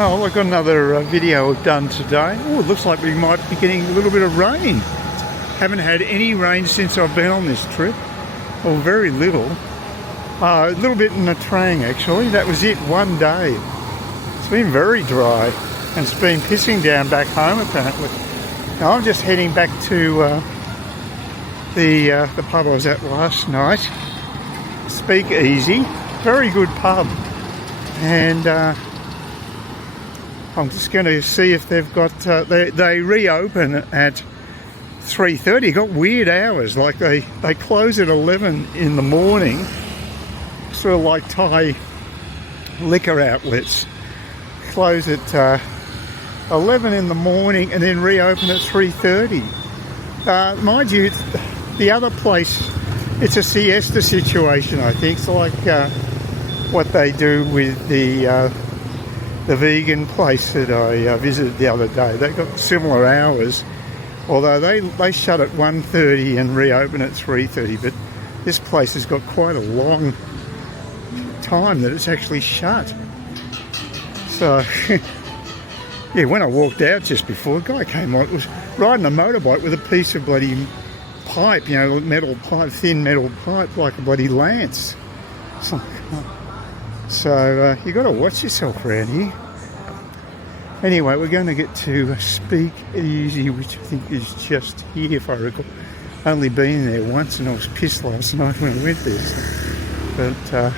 Oh, I've got another video I've done today. Oh, it looks like we might be getting a little bit of rain. Haven't had any rain since I've been on this trip, or very little. A little bit in the Trang actually, that was it, one day. It's been very dry, and it's been pissing down back home apparently. Now I'm just heading back to the pub I was at last night. Speak Easy, very good pub. And I'm just going to see if they've got, they reopen at 3:30. Got weird hours, like they close at 11 in the morning, sort of like Thai liquor outlets. Close at 11 in the morning and then reopen at 3:30. Mind you, the other place, it's a siesta situation, I think. It's like what they do with the vegan place that I visited the other day. They've got similar hours, although they shut at 1:30 and reopen at 3:30. But this place has got quite a long time that it's actually shut. So, yeah, when I walked out just before, a guy came on, was riding a motorbike with a piece of bloody pipe, you know, metal pipe, thin metal pipe, like a bloody lance. So you got to watch yourself around here. Anyway, we're going to get to Speak Easy, which I think is just here, if I recall. Only been there once, and I was pissed last night when I went there. So. But I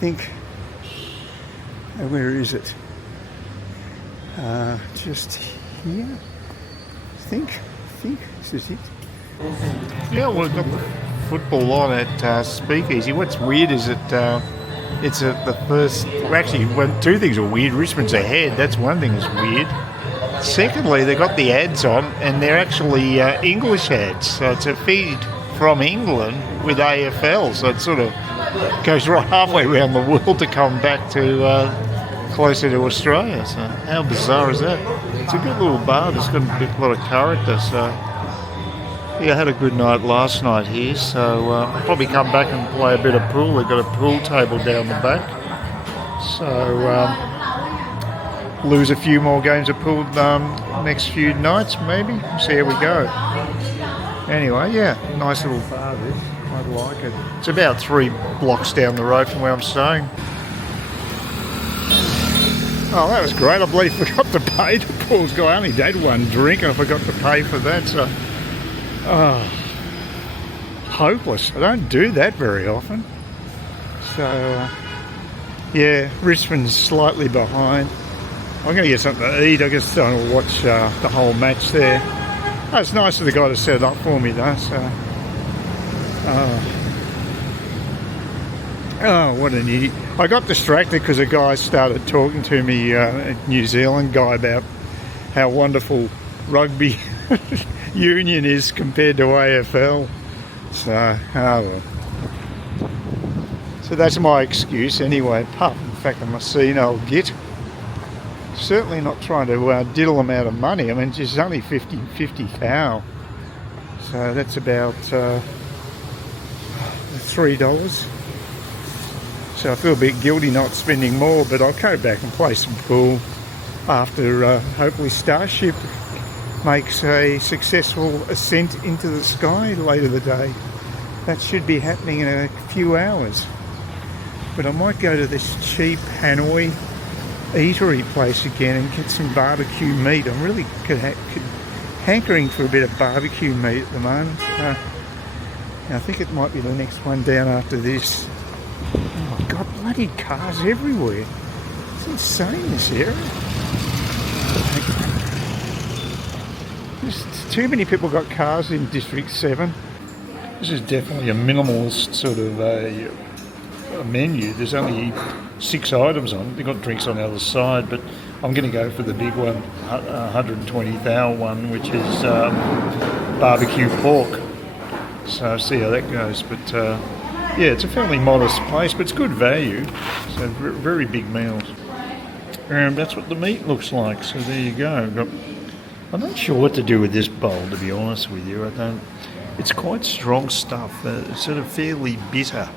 think, where is it? Just here. I think this is it. Yeah, well, we've got the football on at Speakeasy. What's weird is that it's the first... Well, actually, two things are weird. Richmond's ahead. That's one thing that's weird. Secondly, they got the ads on, and they're actually English ads. So it's a feed from England with AFL. So it sort of goes right halfway around the world to come back to closer to Australia. So how bizarre is that? It's a good little bar. It's got a lot of character. So yeah, I had a good night last night here. So I'll probably come back and play a bit of pool. They've got a pool table down the back. So lose a few more games of pool next few nights maybe. See how we go. Anyway, yeah, nice little bar this. I like it. It's about 3 blocks down the road from where I'm staying. Oh, that was great. I believe I forgot to pay the pool's guy. I only had one drink and I forgot to pay for that. So, hopeless. I don't do that very often. So, yeah, Richmond's slightly behind. I'm going to get something to eat. I guess I'll watch the whole match there. Oh, it's nice of the guy to set it up for me though. So, oh, what an idiot. I got distracted because a guy started talking to me, a New Zealand guy, about how wonderful rugby union is compared to AFL. So, oh well. So that's my excuse anyway, apart from the fact I'm a senile git. Certainly not trying to diddle them out of money. I mean, it's only 50 cow. So that's about $3. So I feel a bit guilty not spending more, but I'll go back and play some pool after hopefully Starship makes a successful ascent into the sky later the day. That should be happening in a few hours. But I might go to this cheap Hanoi eatery place again and get some barbecue meat. I'm really hankering for a bit of barbecue meat at the moment. I think it might be the next one down after this. Oh my God, bloody cars everywhere. It's insane, this area. There's too many people got cars in District 7. This is definitely a minimalist sort of a menu. There's only 6 items on it. They've got drinks on the other side, but I'm going to go for the big one, 120 thou one, which is barbecue pork. So see how that goes. But yeah, it's a fairly modest place, but it's good value. So very big meals. That's what the meat looks like. So there you go. I'm not sure what to do with this bowl, to be honest with you. It's quite strong stuff. It's sort of fairly bitter.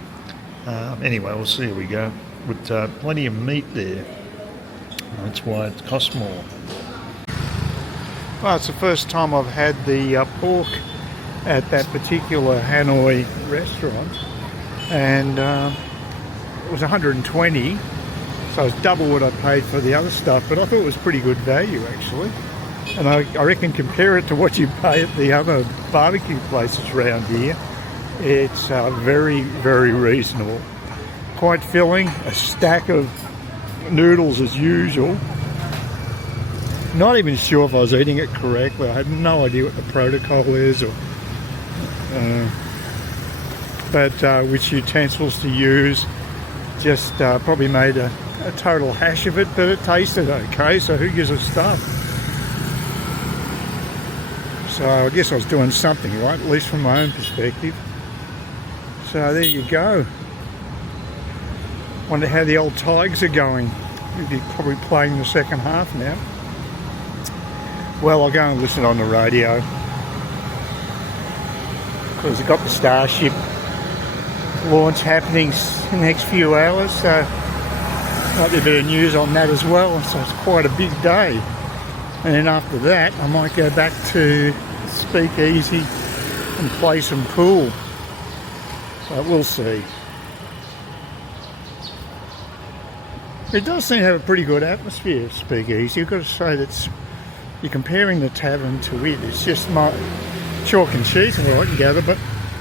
Anyway, we'll see how we go. With plenty of meat there. That's why it costs more. Well, it's the first time I've had the pork at that particular Hanoi restaurant, and it was 120, so it's double what I paid for the other stuff, but I thought it was pretty good value actually. And I reckon compare it to what you pay at the other barbecue places around here, it's very, very reasonable. Quite filling, a stack of noodles as usual. Not even sure if I was eating it correctly. I had no idea what the protocol is, or which utensils to use. Just probably made a total hash of it, but it tasted okay, so who gives a stuff? So I guess I was doing something right, at least from my own perspective. So there you go. Wonder how the old Tigers are going. We'll be probably playing the second half now. Well, I'll go and listen on the radio, because I've got the Starship launch happening in the next few hours, so might be a bit of news on that as well. So it's quite a big day. And then after that, I might go back to Speakeasy and play some pool. So we'll see. It does seem to have a pretty good atmosphere, Speakeasy. You've got to say that you're comparing the tavern to it. It's just my chalk and cheese, from what I can gather, but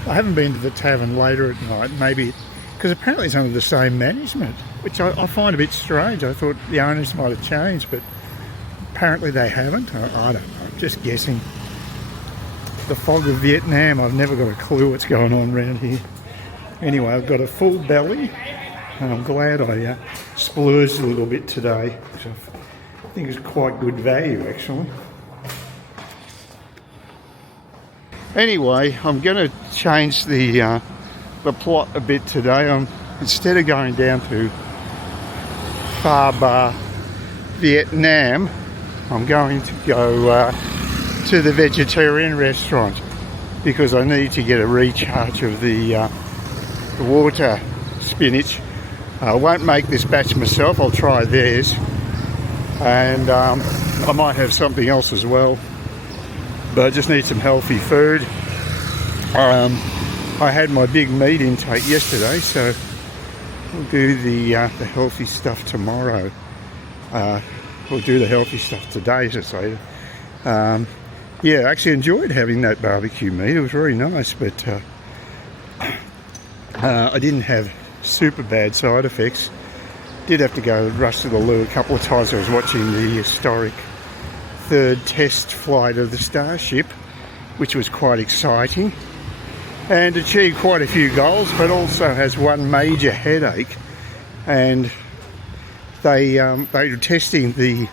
I haven't been to the tavern later at night. Maybe because apparently it's under the same management, which I find a bit strange. I thought the owners might have changed, but apparently they haven't. I don't know, I'm just guessing. The fog of Vietnam, I've never got a clue what's going on around here. Anyway, I've got a full belly, and I'm glad I splurged a little bit today, which I think is quite good value actually. Anyway, I'm going to change the plot a bit today. Instead of going down to Pha Ba, Vietnam, I'm going to go to the vegetarian restaurant, because I need to get a recharge of the water spinach. I won't make this batch myself, I'll try theirs, and I might have something else as well, but I just need some healthy food. I had my big meat intake yesterday, so we'll do the healthy stuff tomorrow. We'll do the healthy stuff today, as I say. Yeah, I actually enjoyed having that barbecue meat. It was very nice, but I didn't have super bad side effects. Did have to go rush to the loo a couple of times. I was watching the historic third test flight of the Starship, which was quite exciting, and achieved quite a few goals, but also has one major headache. And they were testing the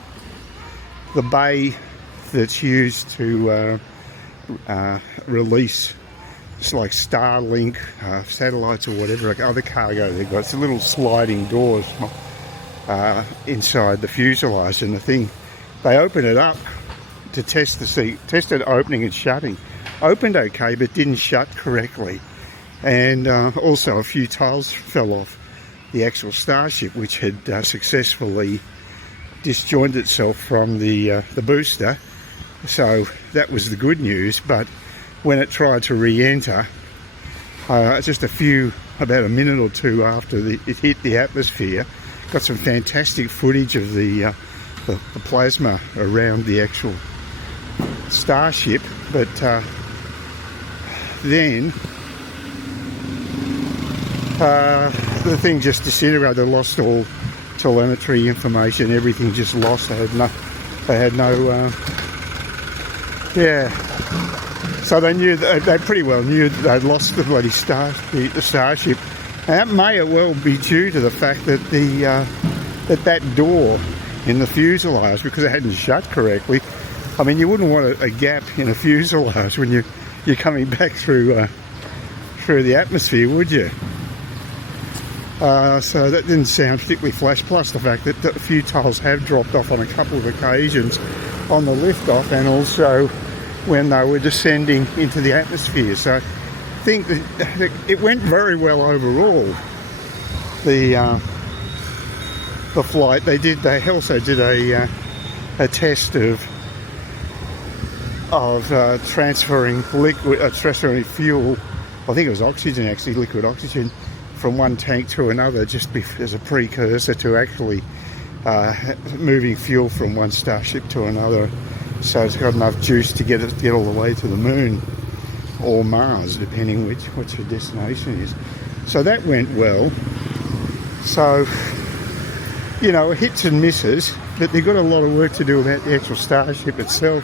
bay that's used to release, it's like Starlink satellites or whatever, like other cargo they've got. It's a little sliding doors inside the fuselage, and the thing, they open it up to test the seat, tested opening and shutting. Opened okay, but didn't shut correctly. And also a few tiles fell off the actual Starship, which had successfully disjointed itself from the booster. So that was the good news. But when it tried to re-enter, just about a minute or two after it hit the atmosphere, got some fantastic footage of the plasma around the actual Starship, but then the thing just disintegrated. They lost all telemetry information, everything just lost. They had no yeah. So they knew they pretty well knew that they'd lost the bloody the Starship. And that may well be due to the fact that that door in the fuselage, because it hadn't shut correctly. I mean, you wouldn't want a gap in a fuselage when you're coming back through the atmosphere, would you? So that didn't sound particularly flash. Plus the fact that a few tiles have dropped off on a couple of occasions on the lift-off, and also when they were descending into the atmosphere. So I think that it went very well overall. The the flight. They also did a test of transferring transferring fuel. I think it was oxygen, actually, liquid oxygen, from one tank to another, just as a precursor to actually moving fuel from one Starship to another, so it's got enough juice to get all the way to the moon or Mars, depending which your destination is. So that went well. So, you know, hits and misses, but they've got a lot of work to do about the actual Starship itself,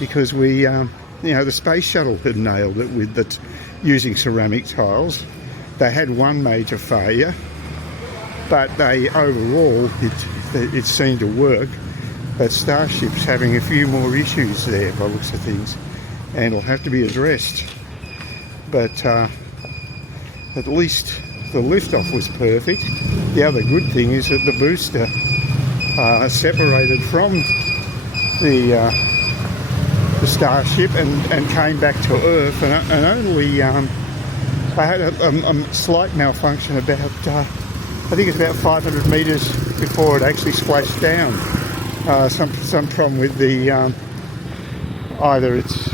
because we, you know, the space shuttle had nailed it with using ceramic tiles. They had one major failure, but they overall it seemed to work. But Starship's having a few more issues there by the looks of things, and will have to be addressed. But at least the liftoff was perfect. The other good thing is that the booster separated from the Starship and came back to Earth, and only they had a slight malfunction about I think it's about 500 metres before it actually splashed down. Some problem with the either its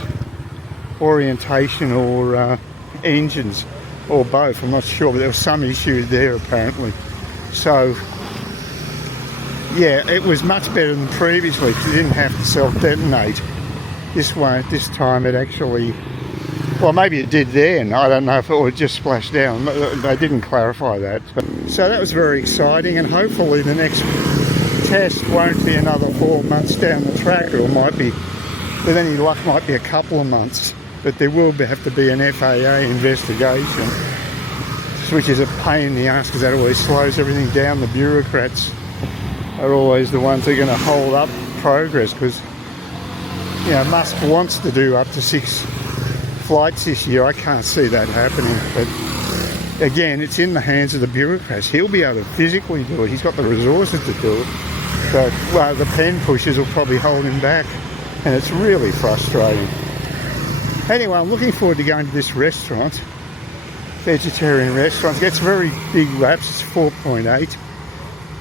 orientation or engines, or both. I'm not sure, but there was some issue there apparently. So yeah, it was much better than previously because it didn't have to self-detonate. This time it actually, well, maybe it did then. I don't know if it would just splash down. They didn't clarify that. So that was very exciting, and hopefully the next test won't be another 4 months down the track, or it might be, with any luck, might be a couple of months. But there will have to be an FAA investigation, which is a pain in the ass because that always slows everything down. The bureaucrats are always the ones that are going to hold up progress, because, you know, Musk wants to do up to 6 flights this year. I can't see that happening, but again, it's in the hands of the bureaucrats. He'll be able to physically do it. He's got the resources to do it, but well, the pen pushers will probably hold him back, and it's really frustrating. Anyway, I'm looking forward to going to this restaurant, vegetarian restaurant. It gets very big raps. It's 4.8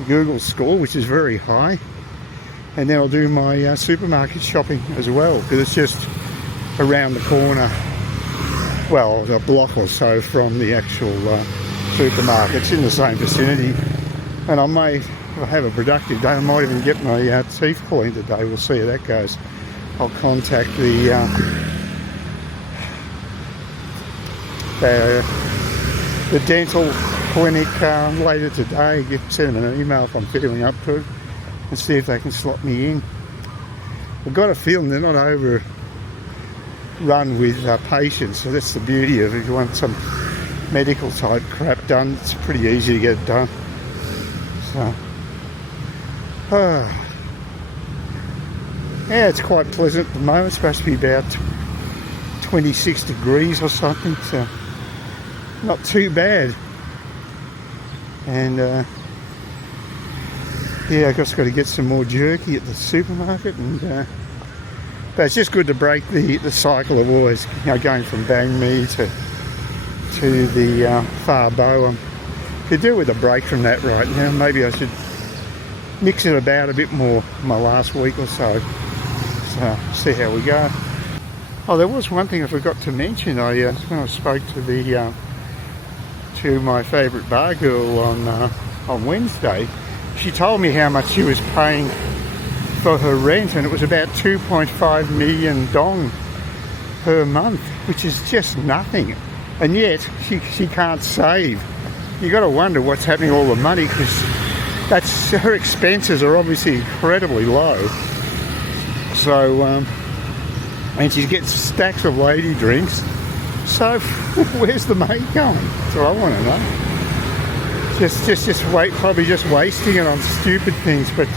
Google score, which is very high. And then I'll do my supermarket shopping as well, because it's just around the corner, well, a block or so from the actual supermarket. It's in the same vicinity, and I may have a productive day. I might even get my teeth cleaned today. We'll see how that goes. I'll contact the dental clinic later today, send them an email if I'm feeling up to it, and see if they can slot me in. I've got a feeling they're not overrun with patients, so that's the beauty of it. If you want some medical type crap done, it's pretty easy to get it done. So, yeah, it's quite pleasant at the moment. It's supposed to be about 26 degrees or something, so not too bad. And yeah, I've just got to get some more jerky at the supermarket, and but it's just good to break the cycle of always, you know, going from bang me to the far bow. Could do with a break from that right now. Maybe I should mix it about a bit more my last week or so. So see how we go. Oh, there was one thing I forgot to mention. When I spoke to my favourite bar girl on Wednesday, she told me how much she was paying for her rent, and it was about 2.5 million dong per month, which is just nothing. And yet she can't save. You got to wonder what's happening to all the money, because that's, her expenses are obviously incredibly low. So and she gets stacks of lady drinks. So where's the money going? That's what I want to know. Probably just wasting it on stupid things. But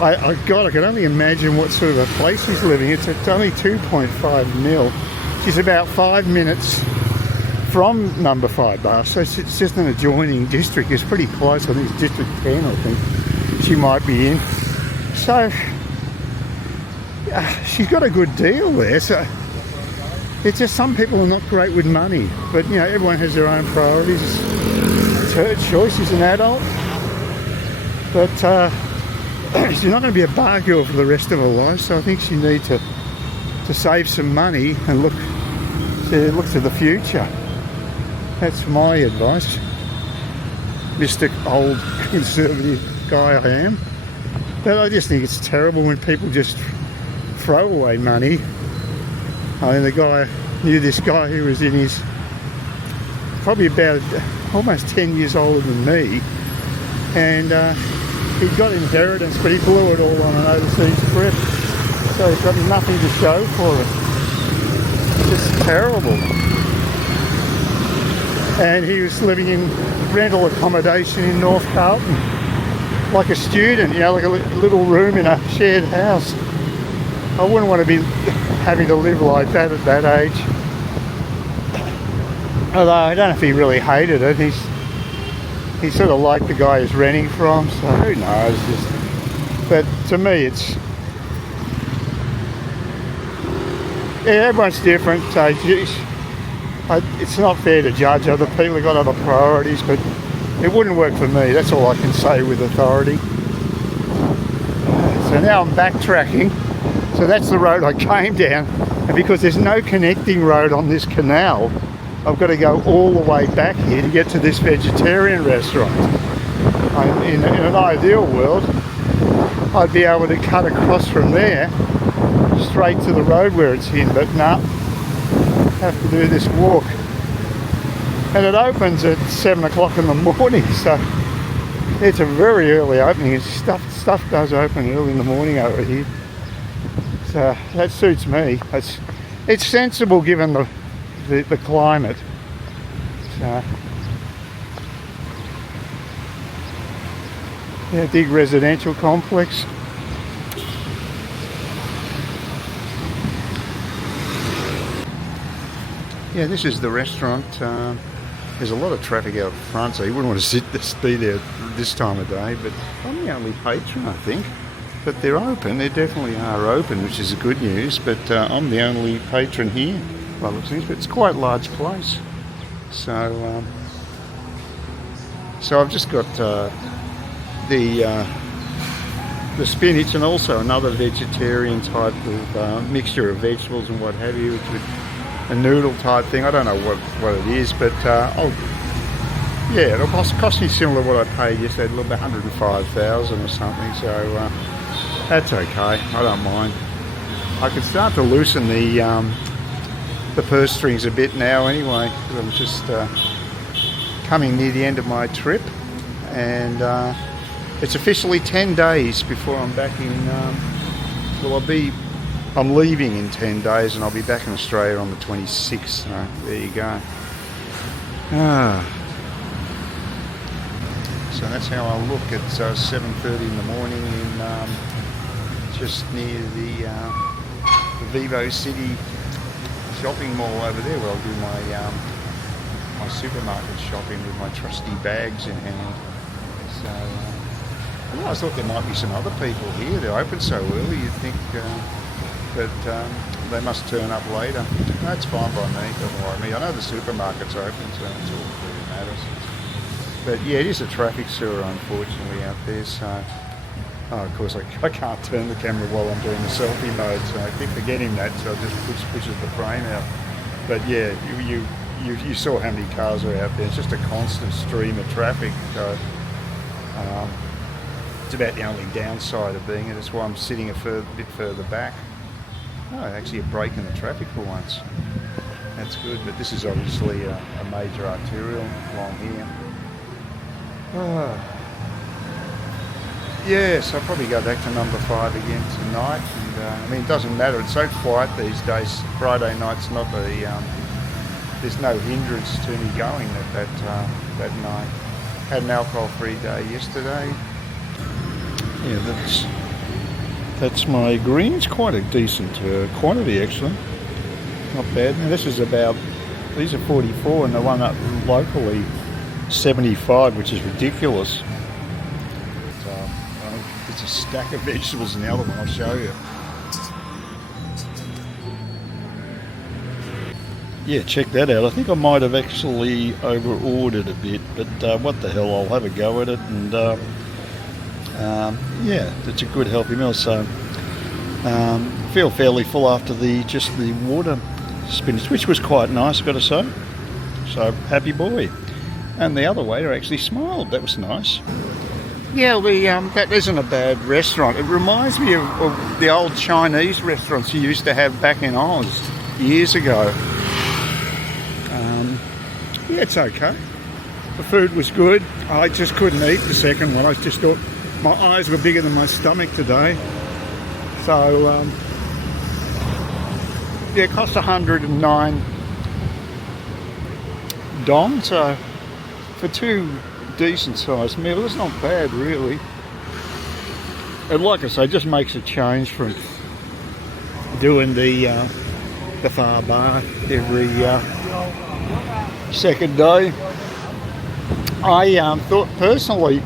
I can only imagine what sort of a place she's living. It's only 2.5 mil. She's about 5 minutes from number 5 bar, so it's just an adjoining district. It's pretty close. I think it's District 10, I think she might be in. So she's got a good deal there. So it's just some people are not great with money, but you know, everyone has their own priorities. It's her choice as an adult. But she's not going to be a bar girl for the rest of her life, so I think she needs to save some money and look to the future. That's my advice, Mr. Old Conservative guy I am. But I just think it's terrible when people just throw away money. I mean, the guy knew this guy who was in his, probably about almost 10 years older than me, and he got inheritance, but he blew it all on an overseas trip, so he's got nothing to show for it. It's just terrible. And he was living in rental accommodation in North Carlton, like a student, you know, like a little room in a shared house. I wouldn't want to be having to live like that at that age. Although I don't know if he really hated it. He sort of liked the guy he's renting from, so who knows. But to me, everyone's different, so it's not fair to judge other people. They've got other priorities, but it wouldn't work for me. That's all I can say with authority. So now I'm backtracking. So that's the road I came down, and because there's no connecting road on this canal, I've got to go all the way back here to get to this vegetarian restaurant. In an ideal world, I'd be able to cut across from there straight to the road where it's in, but no, have to do this walk. And it opens at 7 o'clock in the morning, so it's a very early opening. Stuff does open early in the morning over here. So that suits me. It's sensible given the climate. So yeah, big residential complex. Yeah, this is the restaurant. There's a lot of traffic out front, so you wouldn't want to be there this time of day, but I'm the only patron, I think. But they're open, they definitely are open, which is good news, but I'm the only patron here, by the looks of things, but it's quite a large place. So I've just got the spinach and also another vegetarian type of mixture of vegetables and what have you, which would a noodle type thing. I don't know what it is, but it'll cost me similar to what I paid yesterday, a little bit 105,000 or something. So that's okay. I don't mind. I can start to loosen the purse strings a bit now, anyway, because I'm just coming near the end of my trip, and it's officially 10 days before I'm back in. I'm leaving in 10 days and I'll be back in Australia on the 26th, so there you go. So that's how I look at 7:30 in the morning in just near the Vivo City shopping mall over there, where I'll do my supermarket shopping with my trusty bags in hand. So I thought there might be some other people here. They're open so early, you'd think... but they must turn up later. That's fine by me, doesn't worry me. I know the supermarket's open, so that's all that really matters. But yeah, it is a traffic sewer, unfortunately, out there, so... Oh, of course, I can't turn the camera while I'm doing the selfie mode, so I keep forgetting that, so it just pushes the frame out. But yeah, you saw how many cars are out there. It's just a constant stream of traffic, so... it's about the only downside of being it. That's why I'm sitting a bit further back. Oh, actually a break in the traffic for once. That's good, but this is obviously a major arterial along here. Yes, I'll probably go back to number 5 again tonight. And, I mean, it doesn't matter. It's so quiet these days. Friday night's not there's no hindrance to me going that night. Had an alcohol-free day yesterday. Yeah, that's my greens. Quite a decent quantity, actually. Not bad. And this is these are 44, and the one up locally 75, which is ridiculous. It's a stack of vegetables in the other one. I'll show you. Yeah, check that out. I think I might have actually over-ordered a bit, but what the hell, I'll have a go at it, and Yeah, it's a good healthy meal. So feel fairly full after just the water spinach, which was quite nice, I've got to say. So happy boy. And the other waiter actually smiled. That was nice. Yeah, that isn't a bad restaurant. It reminds me of the old Chinese restaurants you used to have back in Oz years ago. Yeah, it's okay. The food was good. I just couldn't eat the second one. I just thought my eyes were bigger than my stomach today. So, yeah, it cost 109 dong. So, for two decent sized meals, it's not bad really. And like I say, just makes a change from doing the far bar every second day. I thought personally,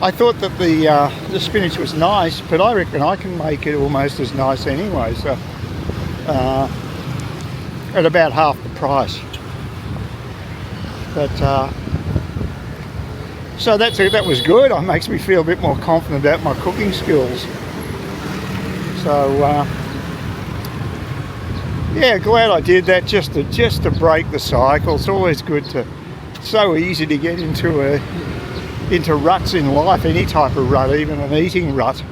I thought that the spinach was nice, but I reckon I can make it almost as nice anyway. So at about half the price. But so that was good. It makes me feel a bit more confident about my cooking skills. So yeah, glad I did that just to break the cycle. It's always good to. So easy to get into ruts in life, any type of rut, even an eating rut.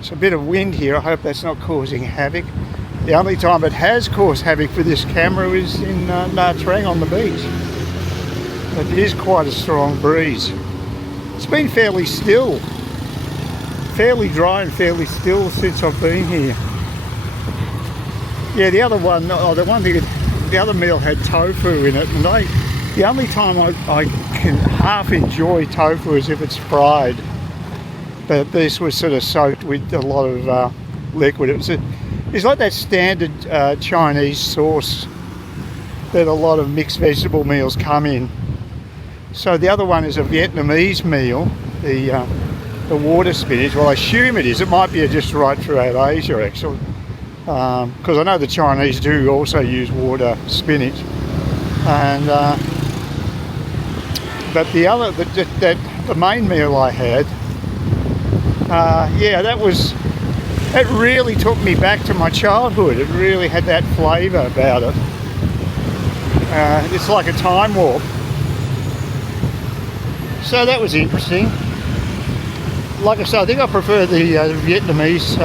It's a bit of wind here. I hope that's not causing havoc. The only time it has caused havoc for this camera is in Nha Trang on the beach. But it is quite a strong breeze. It's been fairly still, fairly dry and fairly still since I've been here. Yeah, the other meal had tofu in it, and the only time I can half enjoy tofu is if it's fried. But this was sort of soaked with a lot of liquid. It's like that standard Chinese sauce that a lot of mixed vegetable meals come in. So the other one is a Vietnamese meal, the water spinach. Well, I assume it is. It might be just right throughout Asia, actually. Because I know the Chinese do also use water spinach. And but the main meal I had, yeah, that really took me back to my childhood. It really had that flavour about it. It's like a time warp. So that was interesting. Like I said, I think I prefer the Vietnamese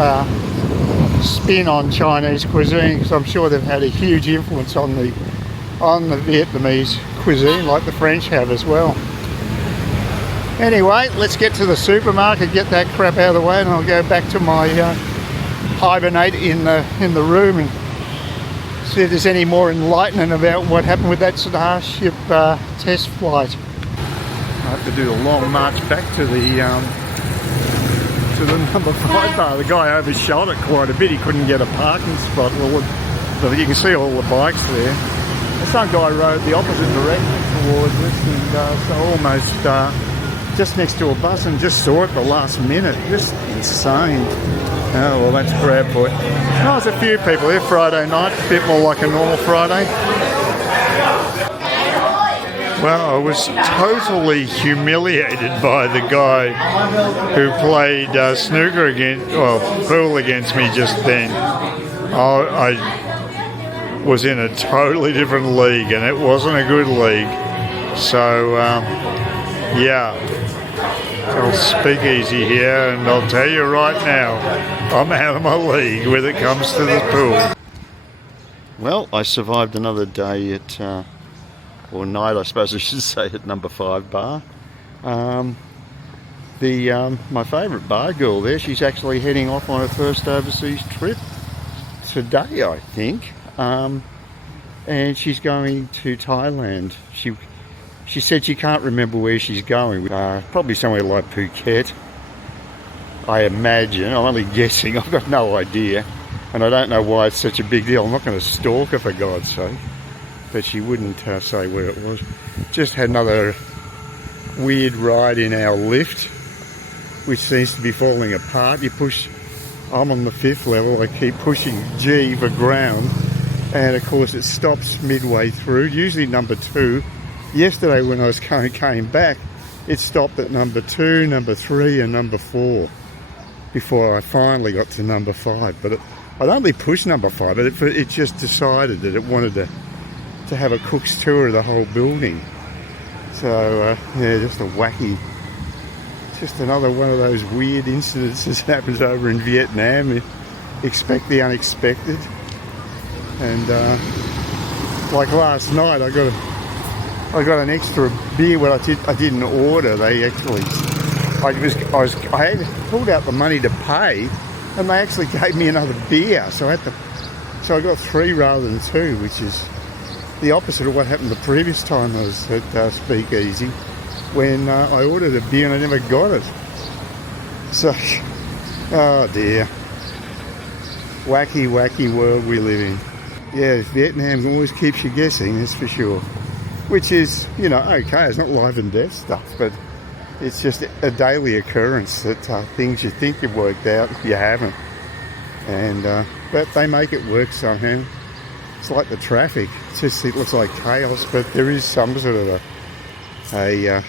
spin on Chinese cuisine, because I'm sure they've had a huge influence on the Vietnamese cuisine, like the French have as well. Anyway, let's get to the supermarket, get that crap out of the way, and I'll go back to my hibernate in the room and see if there's any more enlightenment about what happened with that Starship test flight. I have to do a long march back to the number 5 bar. The guy overshot it quite a bit. He couldn't get a parking spot. Well, you can see all the bikes there. Some guy rode the opposite direction towards us, and so almost just next to a bus, and just saw it the last minute. Just insane. Oh, well, that's crab for it. There's a few people here Friday night, a bit more like a normal Friday. Well, I was totally humiliated by the guy who played pool against me just then. I was in a totally different league, and it wasn't a good league. So, yeah, I'll speak easy here, and I'll tell you right now, I'm out of my league when it comes to the pool. Well, I survived another day at... or night, I suppose I should say, at number 5 bar. My favourite bar girl there, she's actually heading off on her first overseas trip today, I think. And she's going to Thailand. She said she can't remember where she's going. Probably somewhere like Phuket, I imagine. I'm only guessing. I've got no idea. And I don't know why it's such a big deal. I'm not going to stalk her, for God's sake. But she wouldn't say where it was. Just had another weird ride in our lift, which seems to be falling apart. I'm on the 5th level, I keep pushing G for ground, and of course it stops midway through, usually number 2. Yesterday when I came back, it stopped at number 2, number 3 and number 4 before I finally got to number 5. But I'd only pushed number 5, but it just decided that it wanted to have a cook's tour of the whole building. So yeah, just a wacky, just another one of those weird incidences that happens over in Vietnam. You expect the unexpected. And like last night, I got an extra beer. Well, I didn't order. They actually, I had pulled out the money to pay, and they actually gave me another beer. So I got 3 rather than 2, which is the opposite of what happened the previous time I was at Speakeasy, when I ordered a beer and I never got it. So, oh dear, wacky world we live in. Yeah, Vietnam always keeps you guessing, that's for sure. Which is, okay, it's not life and death stuff, but it's just a daily occurrence that things you think you've worked out, you haven't. And but they make it work somehow. It's like the traffic. It looks like chaos, but there is some sort of a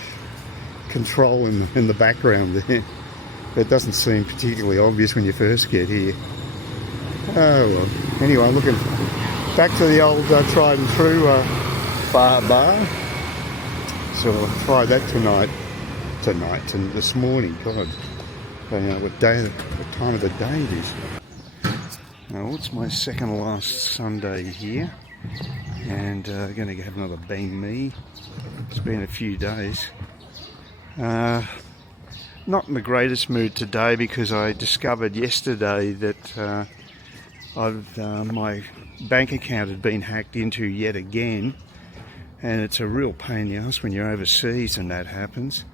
control in the background there. That doesn't seem particularly obvious when you first get here. Oh well. Anyway, I'm looking back to the old tried and true bar. So I'll try that tonight and this morning. God, I don't know what time of the day it is. Now, it's my second last Sunday here, and going to have another bang me. It's been a few days. Not in the greatest mood today because I discovered yesterday that my bank account had been hacked into yet again, and it's a real pain in the ass when you're overseas and that happens.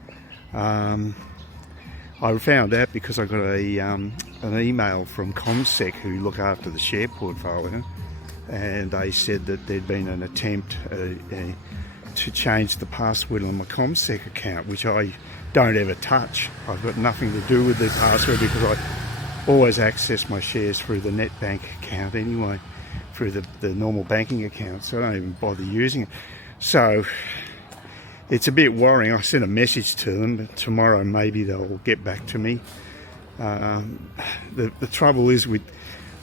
I found out because I got an email from ComSec, who look after the share portfolio, and they said that there'd been an attempt to change the password on my ComSec account, which I don't ever touch. I've got nothing to do with the password because I always access my shares through the net bank account anyway, through the normal banking account, so I don't even bother using it. So it's a bit worrying. I sent a message to them, but tomorrow maybe they'll get back to me. The trouble is with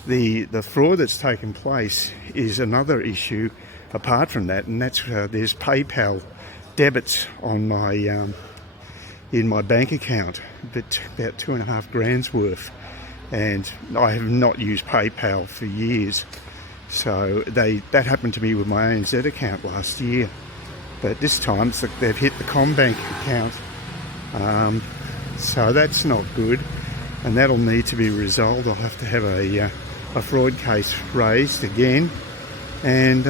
the fraud that's taken place is another issue apart from that, and that's there's Payapl debits on my in my bank account, but about $2.5 worth, and I have not used Payapl for years. So that happened to me with my ANZ account last year, but this time it's like they've hit the CommBank account, so that's not good, and that'll need to be resolved. I'll have to have a fraud case raised again, and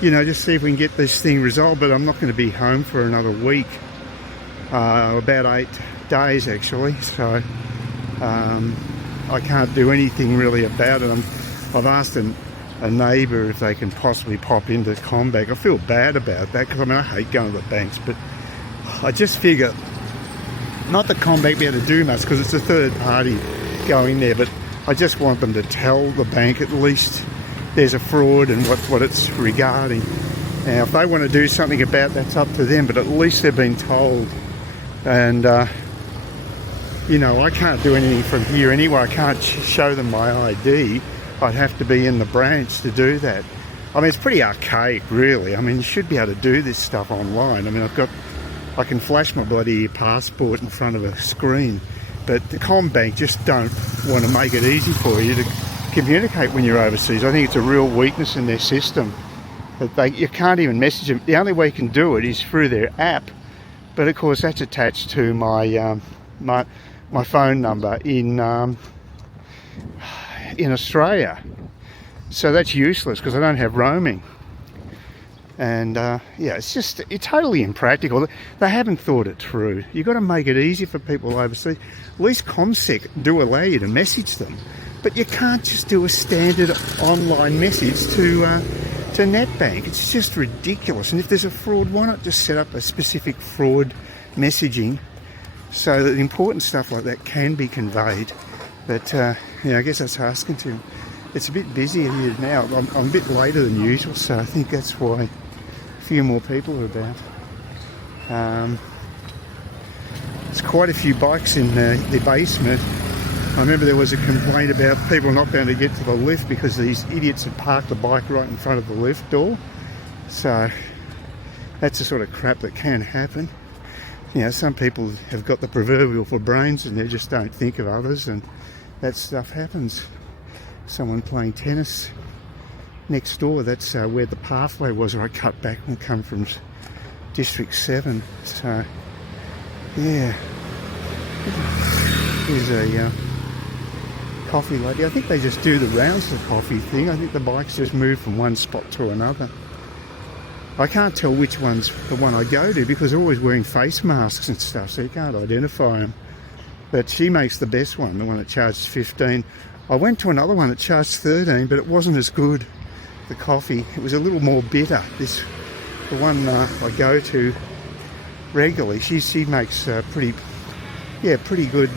just see if we can get this thing resolved. But I'm not going to be home for another week, about 8 days actually, so I can't do anything really about it. I've asked a neighbour if they can possibly pop into CommBank. I feel bad about that because I hate going to the banks, but I just figure not that CommBank be able to do much because it's a third party going there, but I just want them to tell the bank at least there's a fraud and what it's regarding. Now, if they want to do something about that, it's up to them, but at least they've been told. And I can't do anything from here anyway. I can't show them my ID. I'd have to be in the branch to do that. I mean, it's pretty archaic, really. I mean, you should be able to do this stuff online. I mean, I can flash my bloody passport in front of a screen, but the CommBank just don't want to make it easy for you to communicate when you're overseas. I think it's a real weakness in their system that you can't even message them. The only way you can do it is through their app, but of course that's attached to my my phone number in Australia, so that's useless because I don't have roaming. And it's totally impractical. They haven't thought it through. You've got to make it easy for people overseas. At least ComSec do allow you to message them, but you can't just do a standard online message to NetBank. It's just ridiculous. And if there's a fraud, why not just set up a specific fraud messaging so that important stuff like that can be conveyed? But I guess that's asking too. It's a bit busier here now. I'm a bit later than usual, so I think that's why a few more people are about. quite a few bikes in the basement. I remember there was a complaint about people not being able to get to the lift because these idiots had parked the bike right in front of the lift door. So that's the sort of crap that can happen. You know, some people have got the proverbial for brains and they just don't think of others, and that stuff happens. Someone playing tennis next door, that's where the pathway was where I cut back and come from District 7. So, yeah. Here's a coffee lady. I think they just do the rounds of the coffee thing. I think the bikes just move from one spot to another. I can't tell which one's the one I go to because they're always wearing face masks and stuff, so you can't identify them. But she makes the best one, the one that charges 15. I went to another one that charged 13, but it wasn't as good, the coffee. It was a little more bitter. The one I go to regularly, she makes pretty good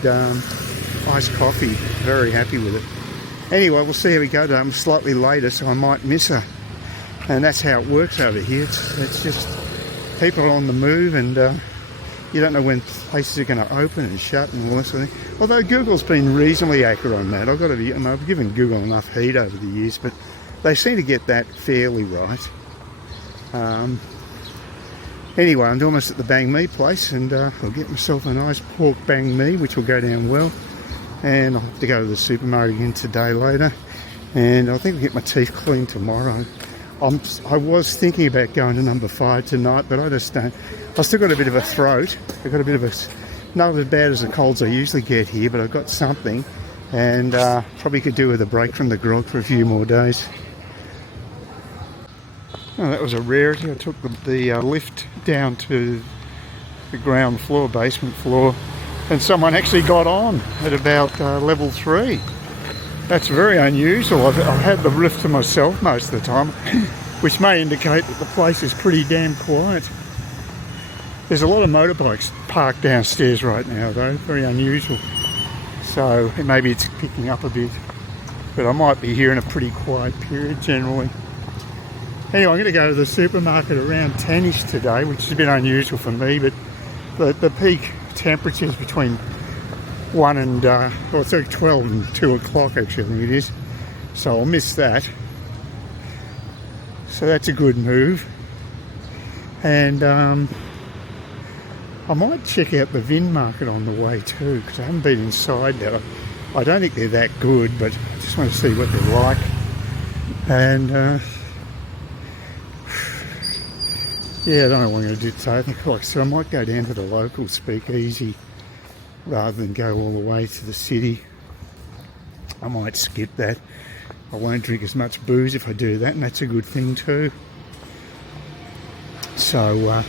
iced coffee. Very happy with it. Anyway, we'll see how we go today. I'm slightly later, so I might miss her. And that's how it works over here. It's just people are on the move, and you don't know when places are going to open and shut and all that sort of thing. Although Google's been reasonably accurate on that. I've given Google enough heat over the years, but they seem to get that fairly right. Anyway, I'm almost at the banh mi place, and I'll get myself a nice pork banh mi, which will go down well. And I'll have to go to the supermarket again today later. And I think I'll get my teeth cleaned tomorrow. I was thinking about going to number 5 tonight, but I just don't. I've still got a bit of a throat. I've got a bit of not as bad as the colds I usually get here, but I've got something, and probably could do with a break from the grog for a few more days. Oh, that was a rarity. I took the lift down to the ground floor, basement floor, and someone actually got on at about level 3. That's very unusual. I've had the lift to myself most of the time, which may indicate that the place is pretty damn quiet. There's a lot of motorbikes parked downstairs right now though, very unusual. So maybe it's picking up a bit, but I might be here in a pretty quiet period generally. Anyway, I'm going to go to the supermarket around 10ish today, which is a bit unusual for me, but the peak temperature is between 1 and, 12 and 2 o'clock actually, I think it is. So I'll miss that. So that's a good move. And I might check out the Vin market on the way too, because I haven't been inside that. I don't think they're that good, but I just want to see what they're like. And yeah, I don't know what I'm going to do today. I think, like I said, I might go down to the local speakeasy rather than go all the way to the city. I might skip that. I won't drink as much booze if I do that, and that's a good thing too. So,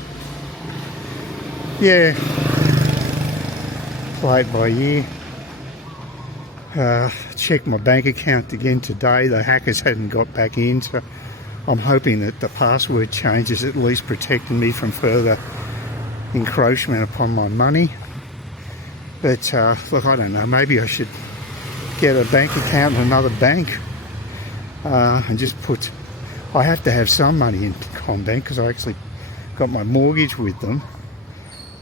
yeah, play it by ear. Check my bank account again today. The hackers hadn't got back in, so I'm hoping that the password change is at least protecting me from further encroachment upon my money. But look, I don't know, maybe I should get a bank account in another bank and just put, I have to have some money in CommBank because I actually got my mortgage with them,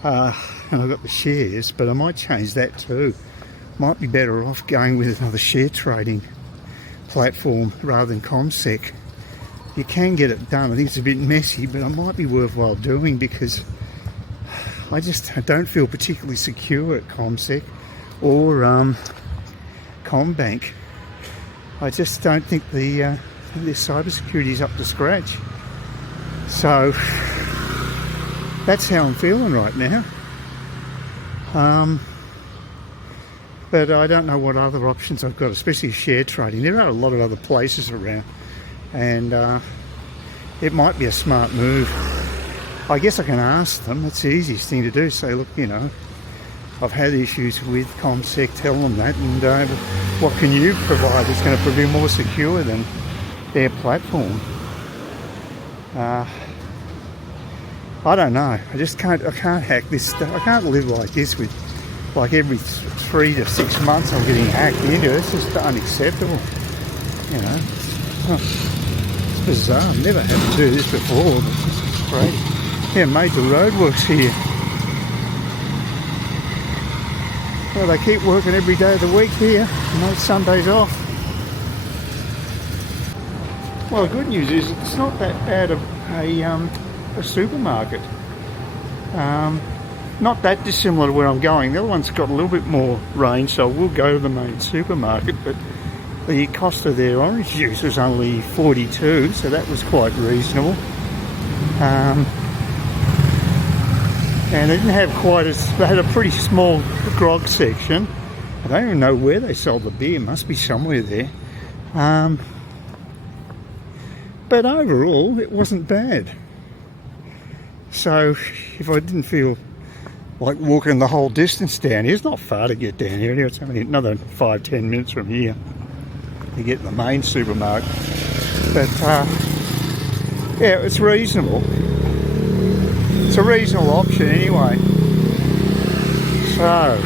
and I've got the shares, but I might change that too. Might be better off going with another share trading platform rather than CommSec. You can get it done. I think it's a bit messy, but it might be worthwhile doing because I don't feel particularly secure at CommSec or CommBank. I just don't think their cybersecurity is up to scratch. So that's how I'm feeling right now. But I don't know what other options I've got, especially share trading. There are a lot of other places around, and it might be a smart move. I guess I can ask them. That's the easiest thing to do. Say, look, you know, I've had issues with CommSec, tell them that, and what can you provide that's going to be more secure than their platform? I don't know. I can't hack this stuff. I can't live like this with, like, every 3 to 6 months I'm getting hacked into. It's just unacceptable. You know, it's bizarre. I've never had to do this before. It's crazy. Yeah, major roadworks here. Well, they keep working every day of the week here, no Sundays off. Well, the good news is it's not that bad of a supermarket. Not that dissimilar to where I'm going. The other one's got a little bit more range, so we'll go to the main supermarket, but the cost of their orange juice was only 42, so that was quite reasonable. And they didn't have quite as... They had a pretty small grog section. I don't even know where they sold the beer. It must be somewhere there. But overall, it wasn't bad. So, if I didn't feel like walking the whole distance down here, it's not far to get down here. It's only another 5-10 minutes from here to get to the main supermarket. But, yeah, it's reasonable. It's a reasonable option anyway. So,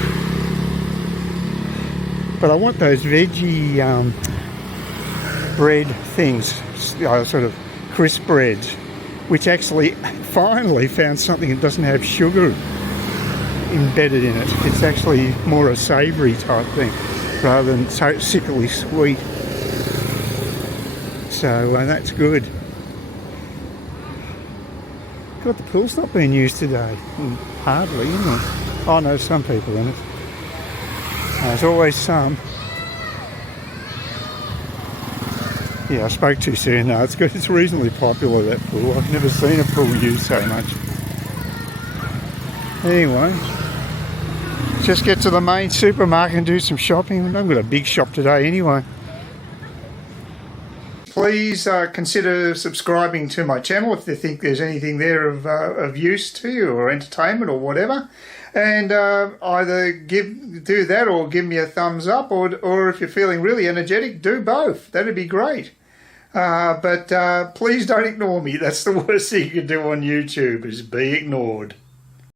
but I want those veggie bread things, sort of crisp breads, which actually finally found something that doesn't have sugar embedded in it. It's actually more a savoury type thing rather than so sickly sweet. So that's good. God, the pool's not being used today. Hardly, isn't it? Oh no, some people in it. There's always some. Yeah, I spoke too soon. No, it's good. It's reasonably popular, that pool. I've never seen a pool used so much. Anyway, just get to the main supermarket and do some shopping. I've got a big shop today anyway. Please consider subscribing to my channel if you think there's anything there of use to you or entertainment or whatever. And either do that or give me a thumbs up, or if you're feeling really energetic, do both. That'd be great. But please don't ignore me. That's the worst thing you can do on YouTube, is be ignored.